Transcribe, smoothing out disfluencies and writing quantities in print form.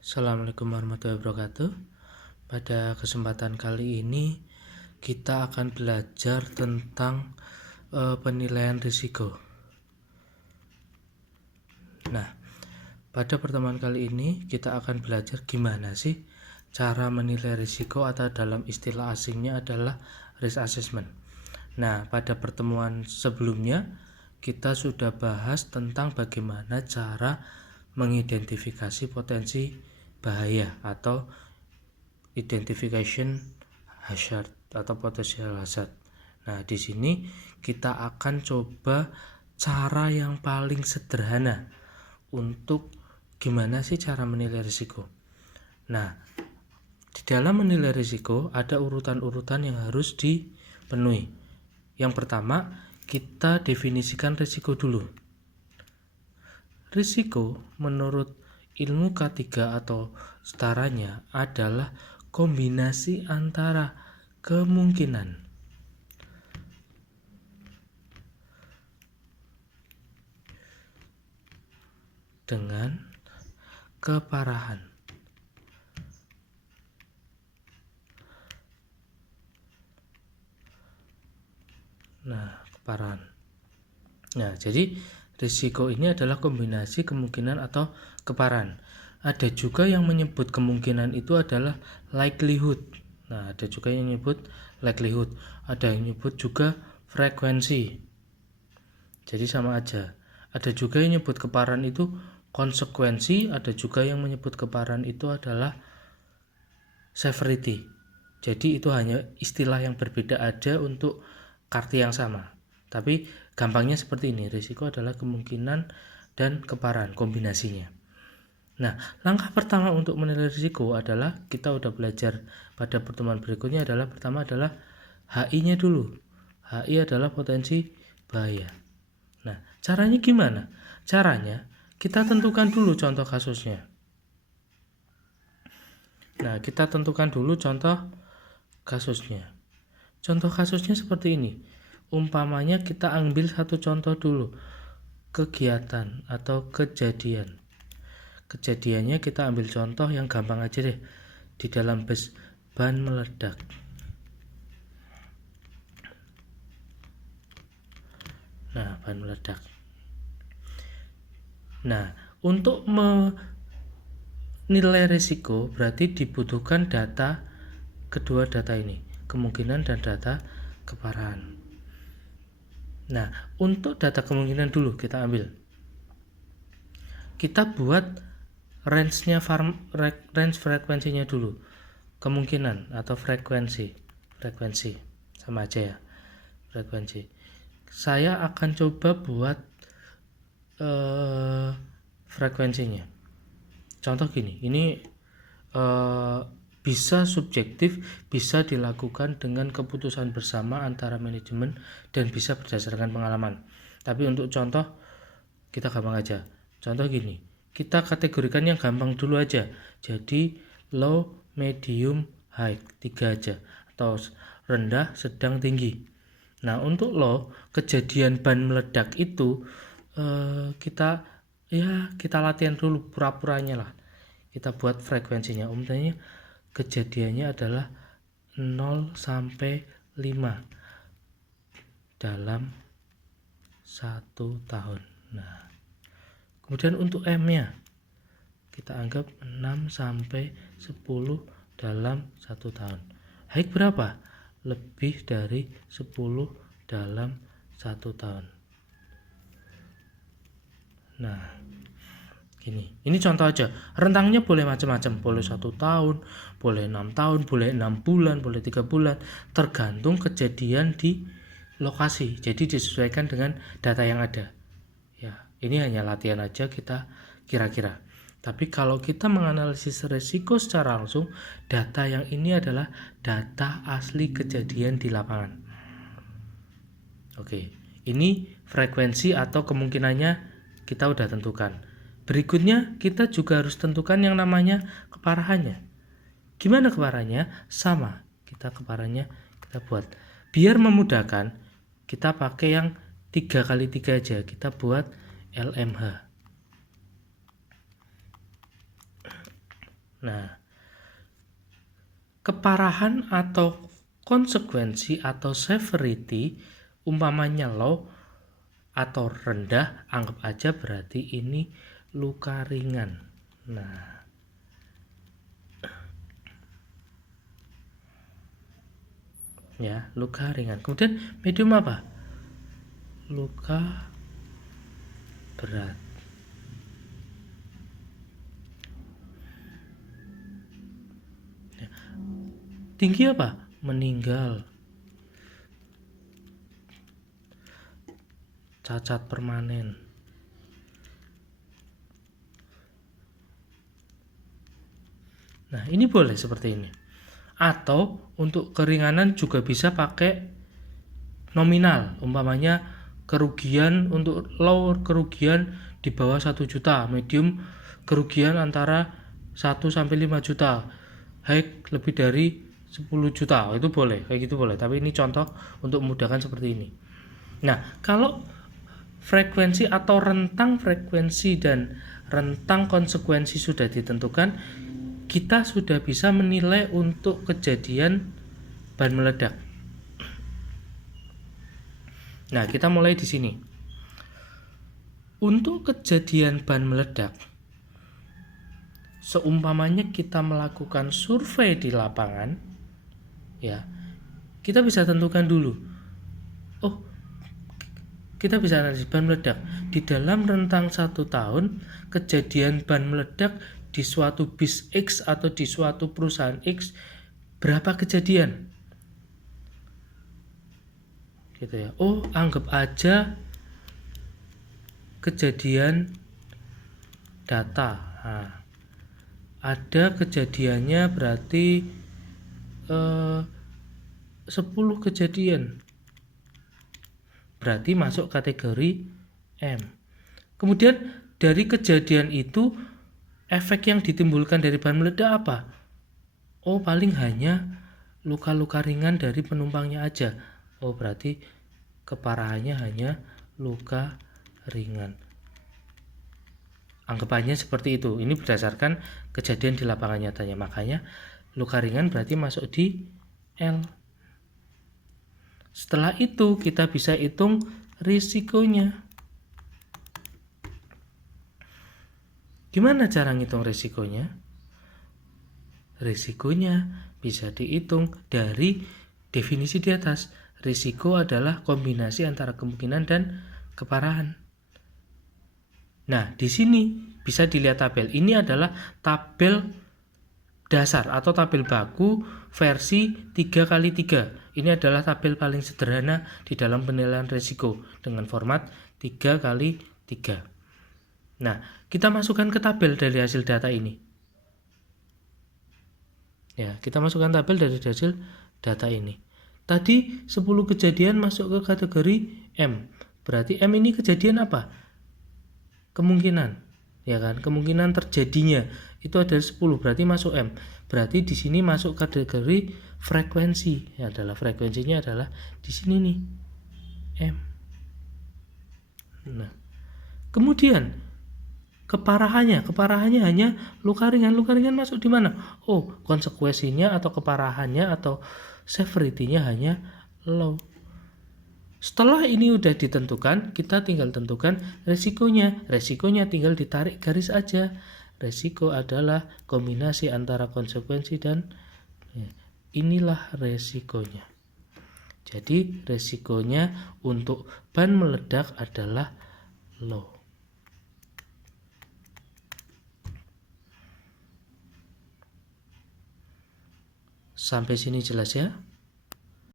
Assalamualaikum warahmatullahi wabarakatuh. Pada kesempatan kali ini kita akan belajar tentang penilaian risiko. Nah, pada pertemuan kali ini kita akan belajar gimana sih cara menilai risiko, atau dalam istilah asingnya adalah risk assessment. Nah, pada pertemuan sebelumnya kita sudah bahas tentang bagaimana cara mengidentifikasi potensi bahaya atau identification hazard atau potential hazard. Nah, di sini kita akan coba cara yang paling sederhana untuk gimana sih cara menilai risiko. Nah, di dalam menilai risiko ada urutan-urutan yang harus dipenuhi. Yang pertama, kita definisikan risiko dulu. Risiko menurut ilmu K3 atau setaranya adalah kombinasi antara kemungkinan dengan keparahan. Keparahan. Nah, jadi risiko ini adalah kombinasi kemungkinan atau keparahan. Ada juga yang menyebut kemungkinan itu adalah likelihood. Nah, ada juga yang menyebut likelihood. Ada yang menyebut juga frekuensi. Jadi sama aja. Ada juga yang menyebut keparahan itu konsekuensi. Ada juga yang menyebut keparahan itu adalah severity. Jadi itu hanya istilah yang berbeda aja untuk arti yang sama. Tapi gampangnya seperti ini, risiko adalah kemungkinan dan keparahan, kombinasinya. Nah, langkah pertama untuk menilai risiko adalah, kita udah belajar pada pertemuan berikutnya, adalah pertama adalah HI-nya dulu. HI adalah potensi bahaya. Nah, caranya gimana? Caranya kita tentukan dulu contoh kasusnya. Nah, kita tentukan dulu contoh kasusnya. Contoh kasusnya seperti ini. Umpamanya kita ambil satu contoh dulu, kegiatan atau kejadian. Kejadiannya kita ambil contoh yang gampang aja deh. Di dalam bus ban meledak. Nah, ban meledak. Nah, untuk menilai risiko berarti dibutuhkan data, kedua data ini, kemungkinan dan data keparahan. Nah, untuk data kemungkinan dulu kita ambil. Kita buat range frekuensinya dulu. Kemungkinan atau frekuensi sama aja ya, frekuensi. Saya akan coba buat frekuensinya. Contoh gini, ini bisa subjektif, bisa dilakukan dengan keputusan bersama antara manajemen, dan bisa berdasarkan pengalaman. Tapi untuk contoh kita gampang aja. Contoh gini, kita kategorikan yang gampang dulu aja. Jadi low, medium, high, 3 aja, atau rendah, sedang, tinggi. Nah, untuk low, kejadian ban meledak itu kita latihan dulu pura-puranya lah. Kita buat frekuensinya. Umumnya kejadiannya adalah 0 sampai 5 dalam 1 tahun. Nah, kemudian untuk M-nya kita anggap 6 sampai 10 dalam 1 tahun. High berapa? Lebih dari 10 dalam 1 tahun. Nah, ini contoh aja. Rentangnya boleh macam-macam, boleh 1 tahun, boleh 6 tahun, boleh 6 bulan, boleh 3 bulan, tergantung kejadian di lokasi. Jadi disesuaikan dengan data yang ada. Ya, ini hanya latihan aja kita kira-kira. Tapi kalau kita menganalisis risiko secara langsung, data yang ini adalah data asli kejadian di lapangan. Oke, ini frekuensi atau kemungkinannya kita udah tentukan. Berikutnya kita juga harus tentukan yang namanya keparahannya. Gimana keparahannya? Sama, kita keparahannya kita buat. Biar memudahkan, kita pakai yang 3x3 aja. Kita buat LMH. Nah, keparahan atau konsekuensi atau severity umpamanya low atau rendah, anggap aja berarti ini luka ringan. Nah, ya, luka ringan. Kemudian medium apa? Luka berat. Ya. Tinggi apa? Meninggal. Cacat permanen. Nah, ini boleh seperti ini. Atau untuk keringanan juga bisa pakai nominal. Umpamanya kerugian untuk low, kerugian di bawah 1 juta, medium kerugian antara 1 sampai 5 juta, high lebih dari 10 juta. Itu boleh, kayak gitu boleh. Tapi ini contoh untuk memudahkan seperti ini. Nah, kalau frekuensi atau rentang frekuensi dan rentang konsekuensi sudah ditentukan, kita sudah bisa menilai untuk kejadian ban meledak. Nah, kita mulai di sini. Untuk kejadian ban meledak, seumpamanya kita melakukan survei di lapangan, ya, kita bisa tentukan dulu. Oh, kita bisa analisis ban meledak di dalam rentang 1 tahun, kejadian ban meledak di suatu bis X atau di suatu perusahaan X berapa kejadian, gitu ya. Oh, anggap aja kejadian data. Nah, ada kejadiannya berarti 10 kejadian, berarti masuk kategori M. Kemudian dari kejadian itu, efek yang ditimbulkan dari ban meledak apa? Oh, paling hanya luka-luka ringan dari penumpangnya aja. Oh, berarti keparahannya hanya luka ringan. Anggapannya seperti itu. Ini berdasarkan kejadian di lapangan nyatanya. Makanya luka ringan berarti masuk di L. Setelah itu kita bisa hitung risikonya. Gimana cara ngitung risikonya? Risikonya bisa dihitung dari definisi di atas. Risiko adalah kombinasi antara kemungkinan dan keparahan. Nah, di sini bisa dilihat tabel. Ini adalah tabel dasar atau tabel baku versi 3x3. Ini adalah tabel paling sederhana di dalam penilaian risiko dengan format 3x3. Nah, kita masukkan ke tabel dari hasil data ini. Ya, kita masukkan tabel dari hasil data ini. Tadi 10 kejadian masuk ke kategori M. Berarti M ini kejadian apa? Kemungkinan, ya kan? Kemungkinan terjadinya itu ada 10, berarti masuk M. Berarti di sini masuk kategori frekuensi. Ya, adalah frekuensinya adalah di sini nih, M. Nah, kemudian keparahannya hanya luka ringan. Luka ringan masuk di mana? Oh, konsekuensinya atau keparahannya atau severity-nya hanya low. Setelah ini udah ditentukan, kita tinggal tentukan resikonya. Resikonya tinggal ditarik garis aja. Resiko adalah kombinasi antara konsekuensi dan inilah resikonya. Jadi resikonya untuk ban meledak adalah low. Sampai sini jelas ya?